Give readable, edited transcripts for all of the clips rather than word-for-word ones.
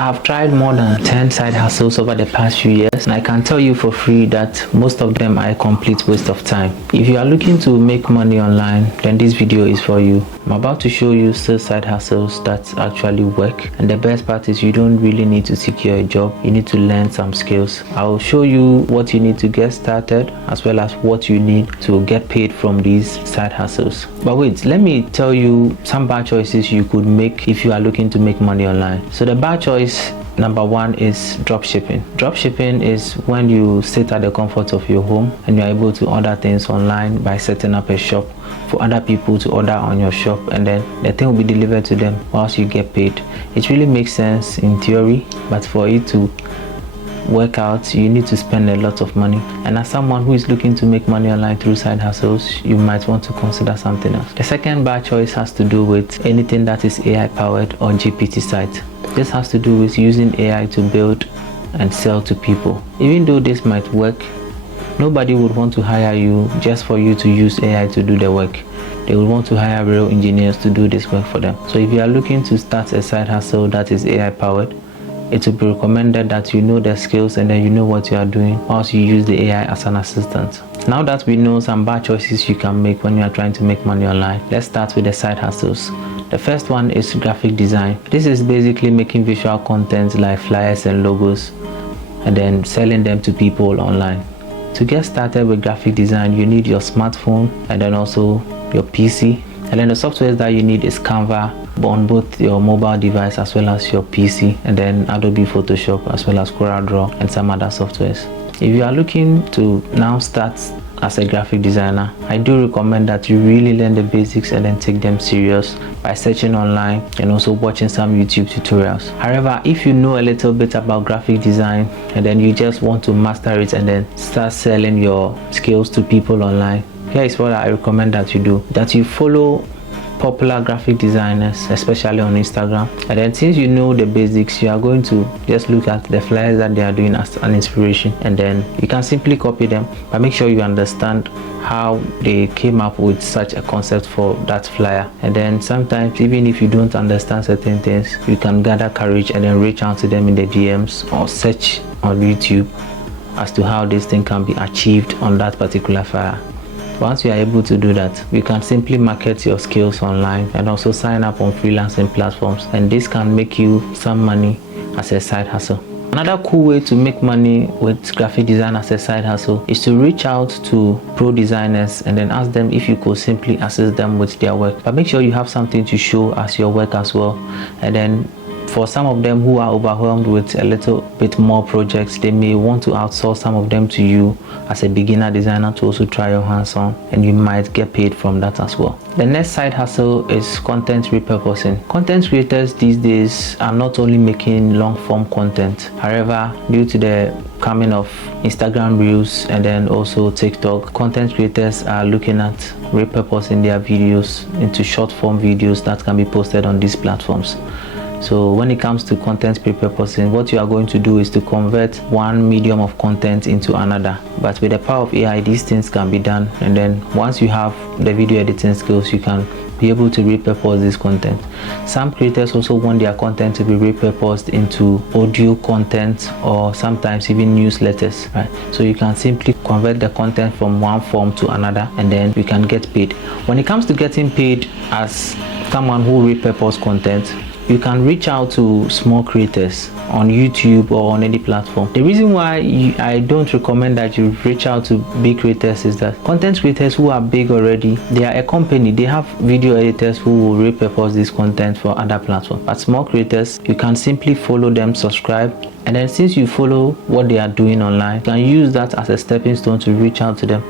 I've tried more than 10 side hustles over the past few years, and I can tell you for free that most of them are a complete waste of time. If you are looking to make money online, then this video is for you. I'm about to show you 6 side hustles that actually work, and the best part is you don't really need to secure a job. You need to learn some skills. I'll show you what you need to get started as well as what you need to get paid from these side hustles. But wait, let me tell you some bad choices you could make if you are looking to make money online. So the bad choice number 1 is dropshipping. Dropshipping is when you sit at the comfort of your home and you're able to order things online by setting up a shop for other people to order on your shop, and then the thing will be delivered to them whilst you get paid. It really makes sense in theory, but for it to work out, you need to spend a lot of money. And as someone who is looking to make money online through side hustles, you might want to consider something else. The second bad choice has to do with anything that is AI powered or GPT site. This has to do with using AI to build and sell to people. Even though this might work, nobody would want to hire you just for you to use AI to do the work. They would want to hire real engineers to do this work for them. So if you are looking to start a side hustle that is AI powered, it will be recommended that you know the skills and then you know what you are doing whilst you use the AI as an assistant. Now that we know some bad choices you can make when you are trying to make money online, let's start with the side hustles. The first one is graphic design. This is basically making visual content like flyers and logos and then selling them to people online. To get started with graphic design, you need your smartphone and then also your PC. And then the software that you need is Canva on both your mobile device as well as your PC, and then Adobe Photoshop as well as CorelDRAW and some other softwares. If you are looking to now start as a graphic designer, I do recommend that you really learn the basics and then take them serious by searching online and also watching some YouTube tutorials. However, if you know a little bit about graphic design and then you just want to master it and then start selling your skills to people online, here is what I recommend that you do. That you follow popular graphic designers, especially on Instagram, and then since you know the basics, you are going to just look at the flyers that they are doing as an inspiration, and then you can simply copy them, but make sure you understand how they came up with such a concept for that flyer. And then sometimes even if you don't understand certain things, you can gather courage and then reach out to them in the DMs or search on YouTube as to how this thing can be achieved on that particular flyer. Once you are able to do that, you can simply market your skills online and also sign up on freelancing platforms, and this can make you some money as a side hustle. Another cool way to make money with graphic design as a side hustle is to reach out to pro designers and then ask them if you could simply assist them with their work. But make sure you have something to show as your work as well. And then for some of them who are overwhelmed with a little bit more projects, they may want to outsource some of them to you as a beginner designer to also try your hands on, and you might get paid from that as well. The next side hustle is content repurposing. Content creators these days are not only making long form content. However, due to the coming of Instagram Reels and then also TikTok, content creators are looking at repurposing their videos into short form videos that can be posted on these platforms. So when it comes to content repurposing, what you are going to do is to convert one medium of content into another. But with the power of AI, these things can be done, and then once you have the video editing skills, you can be able to repurpose this content. Some creators also want their content to be repurposed into audio content or sometimes even newsletters, right? So you can simply convert the content from one form to another, and then you can get paid. When it comes to getting paid as someone who repurposes content, you can reach out to small creators on YouTube or on any platform. The reason why I don't recommend that you reach out to big creators is that content creators who are big already, they are a company, they have video editors who will repurpose this content for other platforms. But small creators, you can simply follow them, subscribe, and then since you follow what they are doing online, you can use that as a stepping stone to reach out to them.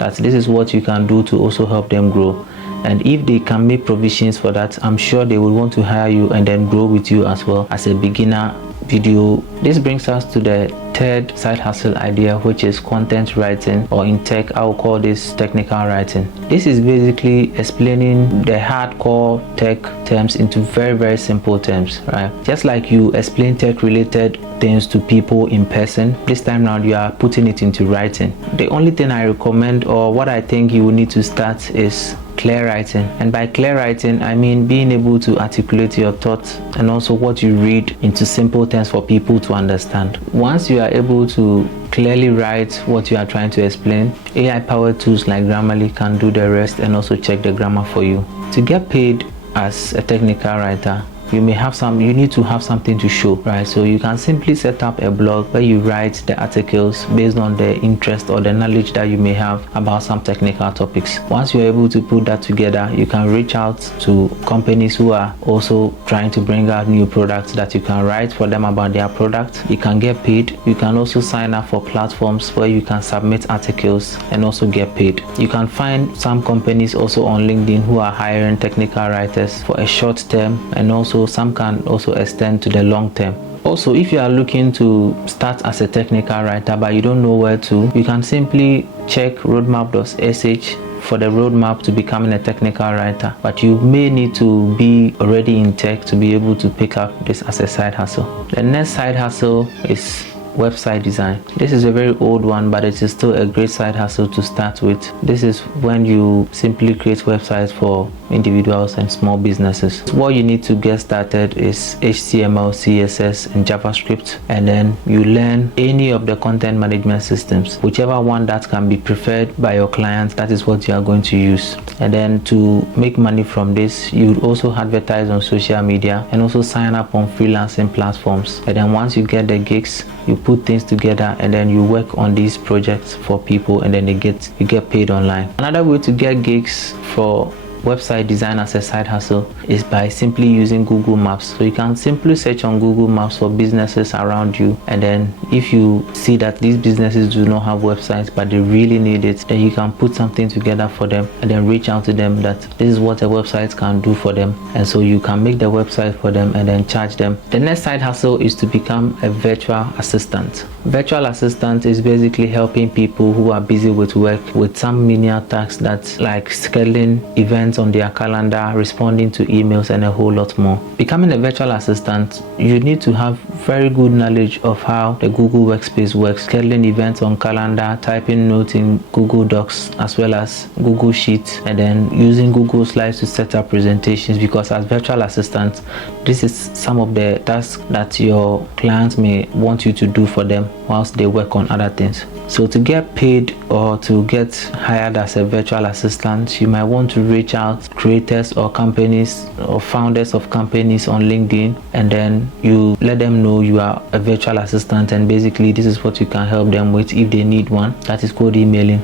That this is what you can do to also help them grow. And if they can make provisions for that, I'm sure they will want to hire you and then grow with you as well as a beginner video. This brings us to the third side hustle idea, which is content writing, or in tech I will call this technical writing. This is basically explaining the hardcore tech terms into very simple terms, right? Just like you explain tech related things to people in person, this time now you are putting it into writing. The only thing I recommend, or what I think you will need to start, is clear writing. And by clear writing, I mean being able to articulate your thoughts and also what you read into simple terms for people to understand. Once you are able to clearly write what you are trying to explain, AI-powered tools like Grammarly can do the rest and also check the grammar for you. To get paid as a technical writer, you need to have something to show, right? So you can simply set up a blog where you write the articles based on the interest or the knowledge that you may have about some technical topics. Once you're able to put that together, you can reach out to companies who are also trying to bring out new products that you can write for them about their product. You can get paid. You can also sign up for platforms where you can submit articles and also get paid. You can find some companies also on LinkedIn who are hiring technical writers for a short term, and also some can also extend to the long term. Also, if you are looking to start as a technical writer but you don't know where to, you can simply check roadmap.sh for the roadmap to becoming a technical writer, but you may need to be already in tech to be able to pick up this as a side hustle. The next side hustle is website design. This is a very old one, but it is still a great side hustle to start with. This is when you simply create websites for individuals and small businesses. What you need to get started is HTML, CSS, and JavaScript, and then you learn any of the content management systems, whichever one that can be preferred by your client. That is what you are going to use. And then to make money from this, you also advertise on social media and also sign up on freelancing platforms. And then once you get the gigs, you put things together and then you work on these projects for people, and then you get paid online. Another way to get gigs for website design as a side hustle is by simply using Google Maps. So you can simply search on Google Maps for businesses around you, and then if you see that these businesses do not have websites but they really need it, then you can put something together for them and then reach out to them that this is what a website can do for them, and so you can make the website for them and then charge them. The next side hustle is to become a virtual assistant. Virtual assistant is basically helping people who are busy with work with some menial tasks, that's like scheduling events on their calendar, responding to emails, and a whole lot more. Becoming a virtual assistant, you need to have very good knowledge of how the Google Workspace works, scheduling events on calendar, typing notes in Google Docs as well as Google Sheets, and then using Google Slides to set up presentations, because as virtual assistant, this is some of the tasks that your clients may want you to do for them whilst they work on other things. So to get paid or to get hired as a virtual assistant, you might want to reach out to creators or companies or founders of companies on LinkedIn, and then you let them know you are a virtual assistant, and basically this is what you can help them with if they need one. That is cold emailing.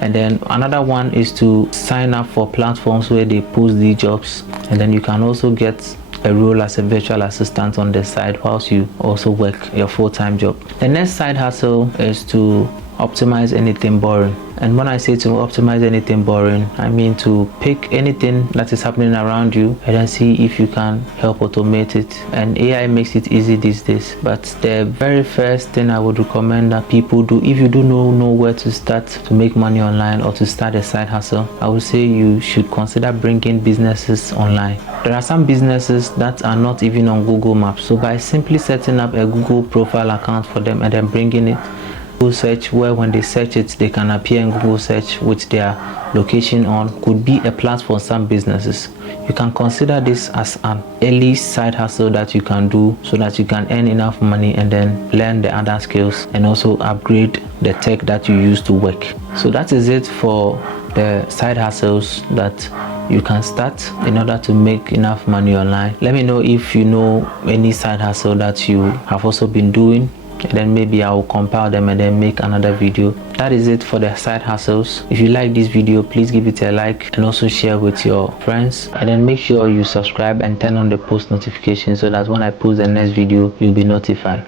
And then another one is to sign up for platforms where they post the jobs, and then you can also get a role as a virtual assistant on the side whilst you also work your full-time job. The next side hustle is to optimize anything boring. And when I say to optimize anything boring, I mean to pick anything that is happening around you and then see if you can help automate it. And AI makes it easy these days. But the very first thing I would recommend that people do, if you do not know where to start to make money online or to start a side hustle, I would say you should consider bringing businesses online. There are some businesses that are not even on Google Maps. So by simply setting up a Google profile account for them and then bringing it Google search, where when they search it they can appear in Google search with their location on, could be a plus for some businesses. You can consider this as an early side hustle that you can do so that you can earn enough money and then learn the other skills and also upgrade the tech that you use to work. So that is it for the side hustles that you can start in order to make enough money online. Let me know if you know any side hustle that you have also been doing, and then maybe I will compile them and then make another video. That is it for the side hustles. If you like this video, please give it a like and also share with your friends, and then make sure you subscribe and turn on the post notifications so that when I post the next video you'll be notified.